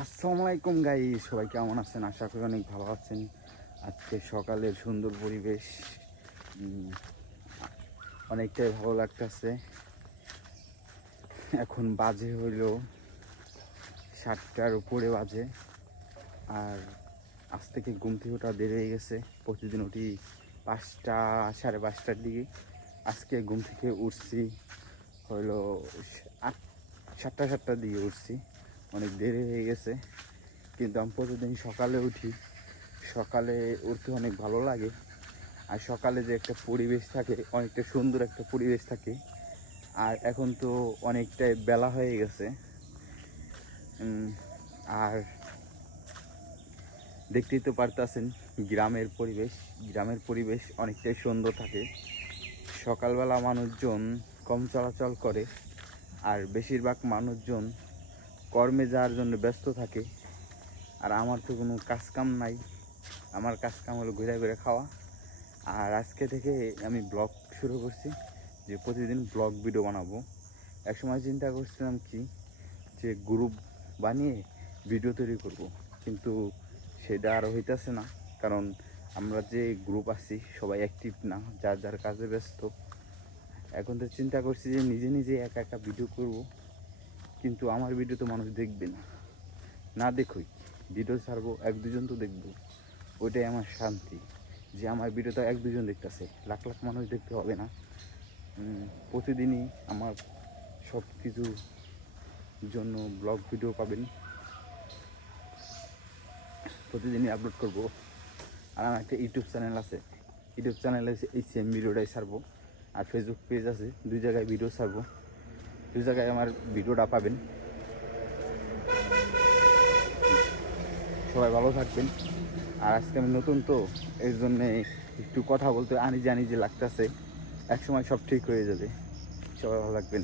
আসসালামু আলাইকুম গাইস, সবাই কেমন আছেন? আশা করি অনেক ভালো আছেন। আজকে সকালের সুন্দর পরিবেশ, অনেকটাই ভালো লাগতেছে। এখন বাজে হইল 7টার উপরে বাজে। আর আজ থেকে ঘুম থেকে ওঠা দেরি হয়ে গেছে। প্রতিদিন উঠি 5টা, 5:30টার দিকে। আজকে ঘুম থেকে উঠছি হইলো 7টার দিকে উঠছি। অনেক দেরি হয়ে গেছে, কিন্তু আমি প্রতিদিন সকালে উঠি। সকালে উঠতে অনেক ভালো লাগে। আর সকালে যে একটা পরিবেশ থাকে, অনেকটা সুন্দর একটা পরিবেশ থাকে। আর এখন তো অনেকটাই বেলা হয়ে গেছে। আর দেখতেই তো পারতেছেন, গ্রামের পরিবেশ অনেকটাই সুন্দর থাকে। সকালবেলা মানুষজন কম চলাচল করে, আর বেশিরভাগ মানুষজন কর্মে যাওয়ার জন্য ব্যস্ত থাকে। আর আমার তো কোনো কাজকাম নাই, আমার কাজকাম হলো ঘুরে ঘুরে খাওয়া। আর আজকে থেকে আমি ব্লগ শুরু করছি, যে প্রতিদিন ব্লগ ভিডিও বানাবো। একসময় চিন্তা করছিলাম কি, যে গ্রুপ বানিয়ে ভিডিও তৈরি করব, কিন্তু সেটা আর হইতেছে না। কারণ আমরা যে গ্রুপ আছি সবাই অ্যাক্টিভ না, যার যার কাজে ব্যস্ত। এখন তো চিন্তা করছি যে নিজে নিজে একা একা ভিডিও করব, কিন্তু আমার ভিডিও তো মানুষ দেখবে না। না দেখুই, ভিডিও ছাড়বো, 1-2 জন তো দেখবো। ওইটাই আমার শান্তি, যে আমার ভিডিওটা 1-2 জন দেখতেছে, লাখ লাখ মানুষ দেখতে হবে না। প্রতিদিনই আমার সব কিছুর জন্য ব্লগ ভিডিও পাবেন, প্রতিদিনই আপলোড করব। আর আমার একটা ইউটিউব চ্যানেল আছে, ইউটিউব চ্যানেলে এই সেম ভিডিওটাই ছাড়বো। আর ফেসবুক পেজ আছে, 2 জায়গায় ভিডিও ছাড়বো, 2 জায়গায় আমার ভিডিওটা পাবেন। সবাই ভালো থাকবেন। আর আজকে আমি নতুন তো, এর জন্যে একটু কথা বলতে আনিজি আনিজি লাগতেছে। একসময় সব ঠিক হয়ে যাবে। সবাই ভালো থাকবেন।